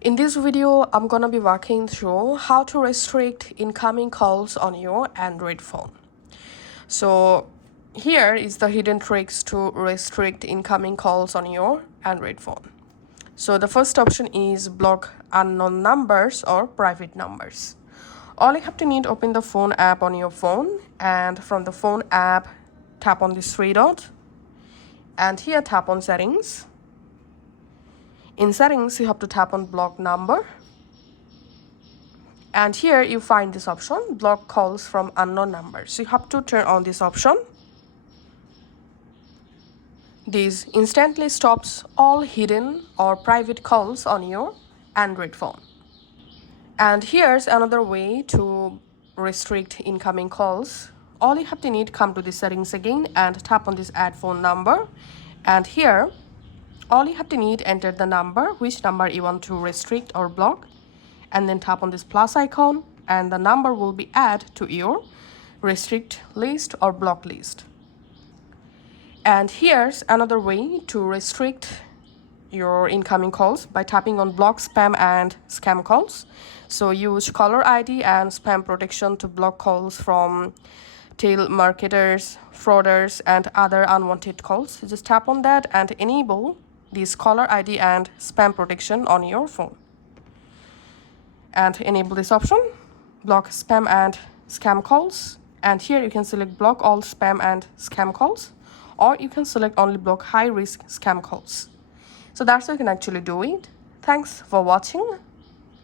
In this video, I'm gonna be walking through how to restrict incoming calls on your Android phone. So here is the hidden tricks to restrict incoming calls on your Android phone. So the first option is block unknown numbers or private numbers. All you have to need, open the phone app on your phone, and from the phone app, tap on this three dot, and here tap on settings. In settings, you have to tap on block number. And here you find this option, block calls from unknown numbers. You have to turn on this option. This instantly stops all hidden or private calls on your Android phone. And here's another way to restrict incoming calls. All you have to need, come to the settings again and tap on this add phone number. And here, all you have to need, enter the number, which number you want to restrict or block, and then tap on this plus icon, and the number will be added to your restrict list or block list. And here's another way to restrict your incoming calls by tapping on block spam and scam calls. So use caller ID and spam protection to block calls from telemarketers, frauders, and other unwanted calls. Just tap on that and enable this caller ID and spam protection on your phone. And enable this option, block spam and scam calls. And here you can select block all spam and scam calls, or you can select only block high risk scam calls. So that's how you can actually do it. Thanks for watching.